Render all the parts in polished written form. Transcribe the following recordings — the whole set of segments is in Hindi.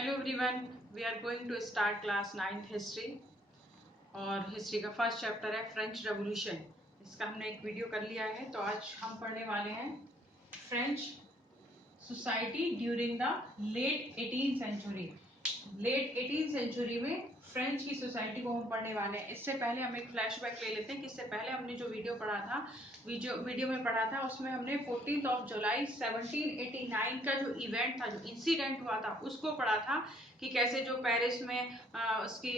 Hello everyone, we are going to start class 9th history और हिस्ट्री का फर्स्ट चैप्टर है फ्रेंच रेवोल्यूशन। इसका हमने एक वीडियो कर लिया है। तो आज हम पढ़ने वाले हैं French society during the late 18th century. Late 18th century में फ्रेंच की सोसाइटी को हम पढ़ने वाले हैं। इससे पहले हम एक फ्लैशबैक ले लेते हैं कि इससे पहले हमने जो वीडियो पढ़ा था, वीडियो में पढ़ा था, उसमें हमने 14 जुलाई 1789 का जो इवेंट था, जो इंसिडेंट हुआ था, उसको पढ़ा था कि कैसे जो पेरिस में उसकी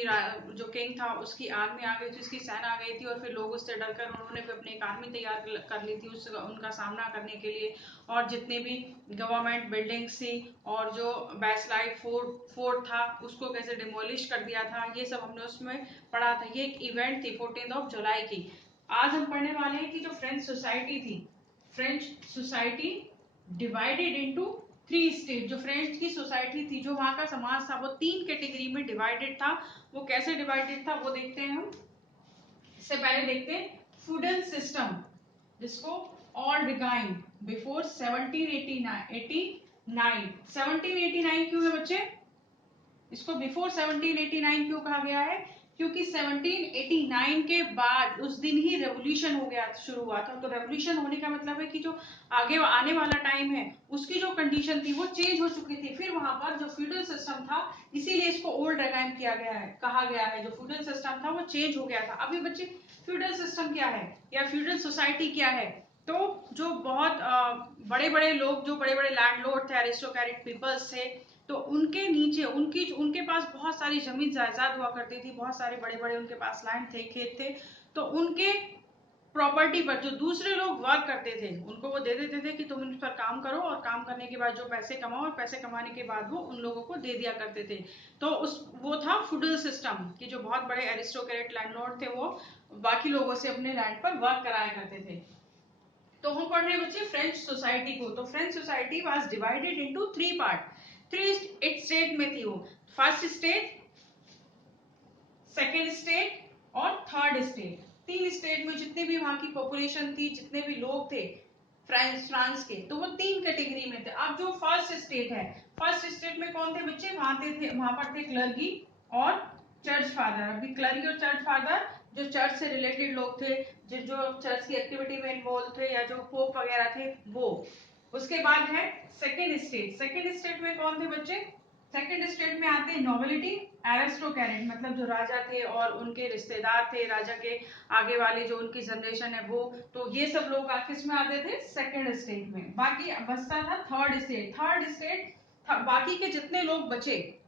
जो किंग था उसकी आर्मी आ गई थी, उसकी सेना आ गई थी और फिर लोग उससे डरकर उन्होंने भी अपनी एक आर्मी तैयार कर ली थी उनका सामना करने के लिए। और जितने भी गवर्नमेंट बिल्डिंग्स थी और जो बैसलाइट फोर्ट था उसको कैसे डिमोलिश कर दिया था, ये सब हमने उसमें पढ़ा था। ये एक इवेंट थी 14 जुलाई की। आज हम पढ़ने वाले हैं कि जो फ्रेंच सोसाइटी थी, French society divided into 3 state. जो फ्रेंच की सोसाइटी थी, जो वहां का समाज था, वो 3 कैटेगरी में डिवाइडेड था। वो कैसे डिवाइडेड था वो देखते हैं हम। इससे पहले देखते हैं फ्यूडल सिस्टम, जिसको ऑल रिगाइन बिफोर 1789। 1789 क्यों है बच्चे? इसको बिफोर 1789 क्यों कहा गया है? क्योंकि 1789 के बाद उस दिन ही रेवोल्यूशन हो गया, शुरू हुआ था। तो रेवोल्यूशन होने का मतलब है कि जो आगे आने वाला टाइम है उसकी जो कंडीशन थी वो चेंज हो चुकी थी। फिर वहां पर जो फ्यूडल सिस्टम था, इसीलिए इसको ओल्ड रेगाइम किया गया है, कहा गया है। जो फ्यूडल सिस्टम था वो चेंज हो गया था। अभी बच्चे फ्यूडल सिस्टम क्या है या फ्यूडल सोसाइटी क्या है? तो जो बहुत बड़े बड़े लोग, जो बड़े बड़े लैंडलॉर्ड थे, एरिस्टोक्रेटिक पीपल्स थे, तो उनके नीचे उनके पास बहुत सारी जमीन जायदाद हुआ करती थी, बहुत सारे बड़े बड़े उनके पास लैंड थे, खेत थे। तो उनके प्रॉपर्टी पर जो दूसरे लोग वर्क करते थे उनको वो दे देते थे कि तुम इन पर काम करो, और काम करने के बाद जो पैसे कमाओ, और पैसे कमाने के बाद वो उन लोगों को दे दिया करते थे। तो वो था फ्यूडल सिस्टम कि जो बहुत बड़े एरिस्टोक्रेट लैंडलॉर्ड थे वो बाकी लोगों से अपने लैंड पर वर्क कराया करते थे। तो हम पढ़ रहे बच्चे फ्रेंच सोसाइटी को। तो French society was divided into 3 part. 3 state में थी वो। फर्स्ट स्टेट, सेकेंड स्टेट और थर्ड स्टेट। 3 स्टेट में जितने भी वहां की पॉपुलेशन थी, जितने भी लोग थे फ्रांस के, तो वो 3 कैटेगरी में थे। अब जो फर्स्ट स्टेट है, फर्स्ट स्टेट में कौन थे बच्चे? वहां पर थे क्लर्गी और चर्च फादर। अभी क्लर्गी और चर्च फादर जो चर्च से रिलेटेड लोग थे, जो चर्च की एक्टिविटी में इन्वॉल्व थे, या जो पोप वगैरह थे वो। उसके बाद है सेकेंड स्टेट। सेकेंड स्टेट में कौन थे बच्चे? सेकेंड स्टेट में आते हैं नोबिलिटी, एरिस्टोक्रेट, मतलब जो राजा थे और उनके रिश्तेदार थे, राजा के आगे वाले जो उनकी जनरेशन है वो। तो ये सब लोग किस में आते थे? सेकेंड स्टेट में। बाकी बचता था थर्ड स्टेट। थर्ड स्टेट बाकी के जितने लोग बचे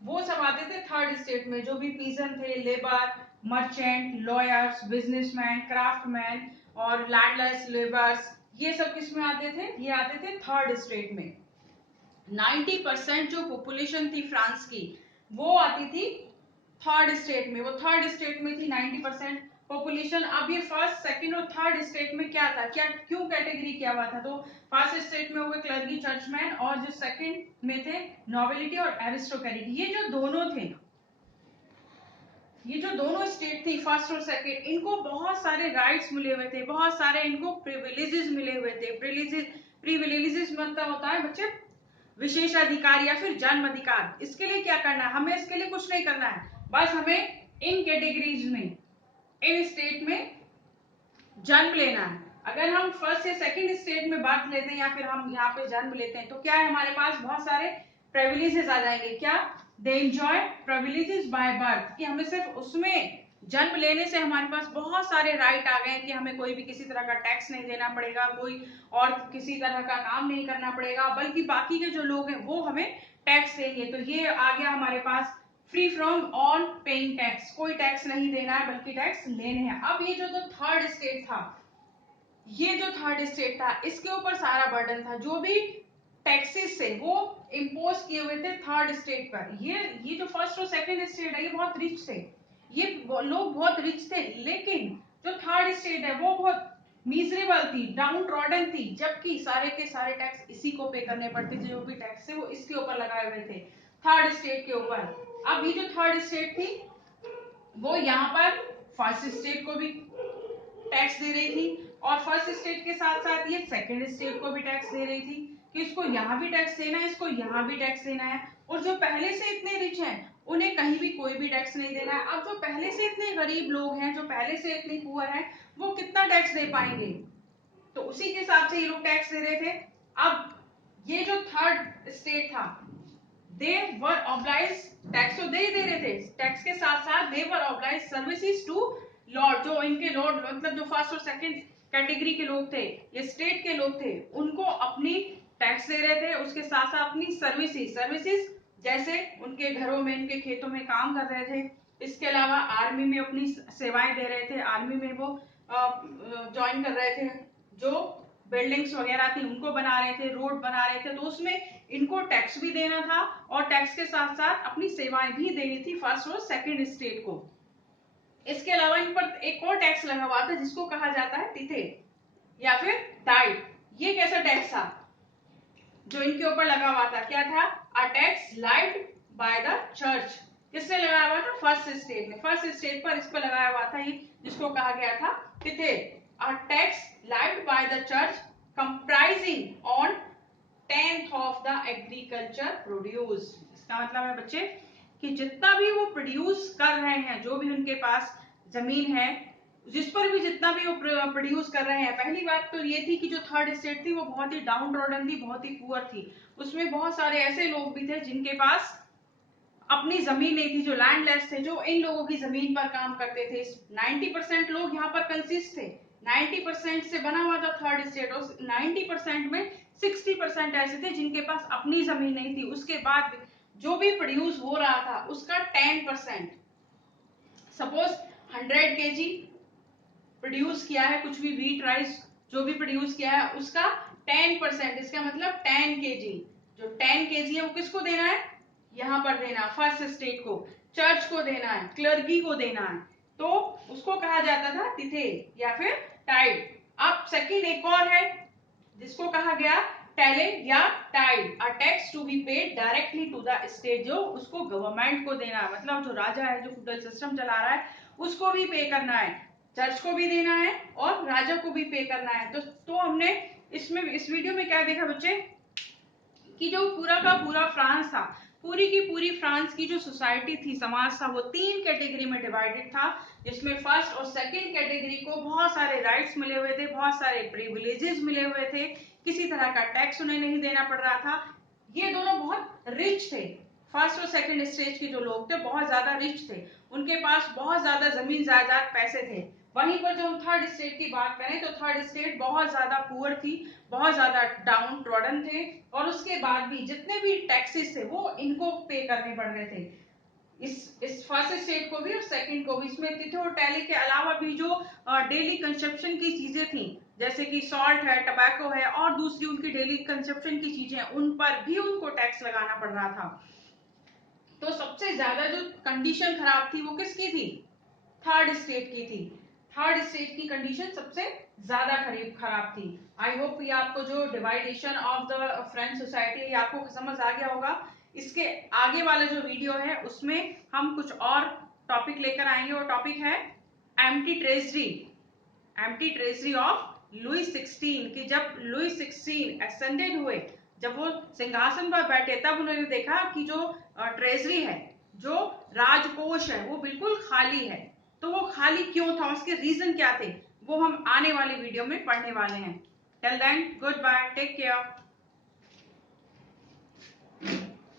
वो सब आते थे थर्ड स्टेट में। जो भी पीजन थे, labour, merchant, lawyers, businessman, craftsman और लैंडलेस लेबर्स, ये सब किस में आते थे? ये आते थे थर्ड स्टेट में। 90% जो पॉपुलेशन थी फ्रांस की वो आती थी थर्ड स्टेट में। वो थर्ड स्टेट में थी 90% पॉपुलेशन। अब ये फर्स्ट, सेकंड और थर्ड स्टेट में क्या था, क्या क्यों कैटेगरी किया हुआ था? तो फर्स्ट स्टेट में हो गए क्लर्गी, चर्चमैन, और जो सेकंड में थे नोबिलिटी और एरिस्टोक्रेट। ये जो दोनों थे, ये जो दोनों स्टेट थी फर्स्ट और सेकंड, इनको बहुत सारे राइट्स मिले हुए थे, बहुत सारे इनको प्रिविलेजेस मिले हुए थे। प्रिविलेजेस मतलब होता है बच्चे विशेषाधिकार या फिर जन्म अधिकार। इसके लिए क्या करना है हमें? इसके लिए कुछ नहीं करना है, बस हमें इन कैटेगरीज में, इन स्टेट में जन्म लेना है। अगर हम फर्स्ट या सेकंड स्टेट में बर्थ लेते हैं या फिर हम यहाँ पे जन्म लेते हैं, तो क्या है, हमारे पास बहुत सारे प्रिविलेजेस आ जाएंगे। क्या? They enjoy privileges by birth, कि हमें सिर्फ उसमें जन्म लेने से हमारे पास बहुत सारे राइट आ गए कि हमें कोई भी किसी तरह का टैक्स नहीं देना पड़ेगा, कोई और किसी तरह का काम नहीं करना पड़ेगा, बल्कि बाकी के जो लोग हैं वो हमें टैक्स देंगे। तो ये आ गया हमारे पास free from all paying tax, कोई टैक्स नहीं देना है बल्कि टैक्स लेने हैं। अब ये जो थर्ड स्टेट था, ये जो थर्ड स्टेट था, इसके ऊपर सारा बर्डन था। जो भी टैक्सेस से वो इम्पोज किए हुए थे थर्ड स्टेट पर। ये जो फर्स्ट और सेकंड स्टेट है ये बहुत रिच थे, ये लोग बहुत रिच थे, लेकिन जो थर्ड स्टेट है वो बहुत मिजरेबल थी, डाउन ट्रॉडन थी, जबकि सारे के सारे टैक्स इसी को पे करने पड़ते थे। जो भी टैक्स है वो इसके ऊपर लगाए हुए थे, थर्ड स्टेट के ऊपर। अब ये जो थर्ड स्टेट थी वो यहाँ पर फर्स्ट स्टेट को भी टैक्स दे रही थी, और फर्स्ट स्टेट के साथ साथ ये सेकंड स्टेट को भी टैक्स दे रही थी कि इसको यहाँ भी टैक्स देना है, इसको यहाँ भी टैक्स देना है। और जो पहले से इतने रिच हैं उन्हें कहीं भी कोई भी टैक्स नहीं देना है। अब जो पहले से इतने गरीब लोग हैं, जो पहले से इतने पुअर हैं, वो कितना टैक्स दे पाएंगे? तो उसी के हिसाब से ये लोग टैक्स दे रहे थे। अब ये जो थर्ड स्टेट था, दे वर ऑब्लाइज, टैक्स तो दे रहे थे, टैक्स के साथ साथ दे वर ऑब्लाइज सर्विसेज टू लॉर्ड, जो इनके लॉर्ड मतलब जो फर्स्ट और सेकंड कैटेगरी के लोग थे, ये स्टेट के लोग थे, उनको अपनी टैक्स दे रहे थे, उसके साथ साथ अपनी सर्विसेज जैसे उनके घरों में, उनके खेतों में काम कर रहे थे। इसके अलावा आर्मी में अपनी सेवाएं दे रहे थे, आर्मी में वो ज्वाइन कर रहे थे, जो बिल्डिंग्स वगैरह थी उनको बना रहे थे, रोड बना रहे थे, तो उसमें इनको टैक्स भी देना था और टैक्स के साथ साथ अपनी सेवाएं भी देनी थी फर्स्ट और सेकंड स्टेट को। इसके अलावा इन पर एक और टैक्स लगा हुआ था जिसको कहा जाता है तिथे या फिर टाइड। ये कैसा टैक्स था जो इनके ऊपर लगा हुआ था? क्या था? A tax laid by the church. किसने लगाया हुआ था? फर्स्ट स्टेट ने। फर्स्ट स्टेट पर इसको लगाया हुआ था, ये जिसको कहा गया था tithe. A tax laid by the church comprising on 10th of the agriculture produce. इसका मतलब है बच्चे कि जितना भी वो प्रोड्यूस कर रहे हैं, जो भी उनके पास जमीन है, जिस पर भी जितना भी वो प्रोड्यूस कर रहे हैं। पहली बात तो ये थी कि जो थर्ड स्टेट थी वो बहुत ही डाउन ट्रॉडन थी, बहुत ही पुअर थी। उसमें बहुत सारे ऐसे लोग भी थे जिनके पास अपनी जमीन नहीं थी, जो लैंडलेस थे, जो इन लोगों की जमीन पर काम करते थे। 90% लोग यहाँ पर कंसिस्ट थे। 90% से बना हुआ था थर्ड स्टेट, और 90% में 60% ऐसे थे जिनके पास अपनी जमीन नहीं थी। उसके बाद जो भी प्रोड्यूस हो रहा था उसका 10%, सपोज 100 kg प्रोड्यूस किया है, कुछ भी व्हीट राइस जो भी प्रोड्यूस किया है उसका 10%, इसका मतलब 10 kg। जो 10 kg है वो किसको देना है? यहाँ पर देना फर्स्ट स्टेट को, चर्च को देना है, क्लर्की को देना है, तो उसको कहा जाता था तिथे या फिर टाइड। अब सेकंड एक और है जिसको कहा गया टैलेंट या टाइड, a tax to be paid directly to the state, जो उसको गवर्नमेंट को देना है, मतलब जो राजा है, जो फ्यूडल सिस्टम चला रहा है, उसको भी पे करना है, चर्च को भी देना है और राजा को भी पे करना है। तो हमने इसमें इस वीडियो में क्या देखा बच्चे कि जो पूरा का पूरा फ्रांस था, पूरी की पूरी फ्रांस की जो सोसाइटी थी, समाज था, वो 3 कैटेगरी में डिवाइडेड था, जिसमें फर्स्ट और सेकंड कैटेगरी को बहुत सारे राइट्स मिले हुए थे, बहुत सारे प्रिविलेजेस मिले हुए थे, किसी तरह का टैक्स उन्हें नहीं देना पड़ रहा था। ये दोनों बहुत रिच थे। फर्स्ट और सेकंड स्टेज के जो लोग थे बहुत ज्यादा रिच थे, उनके पास बहुत ज्यादा जमीन जायदाद पैसे थे। वहीं पर जो हम थर्ड स्टेट की बात करें तो थर्ड स्टेट बहुत ज्यादा पुअर थी, बहुत ज्यादा डाउन ट्रॉडन थे, और उसके बाद भी जितने भी टैक्सेस थे वो इनको पे करने पड़ रहे थे, इस फर्स्ट स्टेट को भी और सेकंड को भी। इसमें तिथे और टैली के अलावा भी जो डेली कंजप्शन की चीजें थी, जैसे कि सॉल्ट है, टबैको है और दूसरी उनकी डेली कंजप्शन की चीजें, उन पर भी उनको टैक्स लगाना पड़ रहा था। तो सबसे ज्यादा जो कंडीशन खराब थी वो किसकी थी? थर्ड स्टेट की थी। थर्ड स्टेट की कंडीशन सबसे ज्यादा खराब थी। आई होप ये आपको जो डिवाइडेशन ऑफ द फ्रेंच सोसाइटी है आपको समझ आ गया होगा। इसके आगे वाला जो वीडियो है उसमें हम कुछ और टॉपिक लेकर आएंगे, और टॉपिक है एम्प्टी ट्रेजरी ऑफ लुई 16, कि जब लुई 16 एसेंडेड हुए, जब वो सिंहासन पर बैठे, तब उन्होंने देखा कि जो ट्रेजरी है, जो राजकोष है, वो बिल्कुल खाली है। तो वो खाली क्यों था, उसके रीजन क्या थे, वो हम आने वाले वीडियो में पढ़ने वाले हैं। Till then good bye, take care.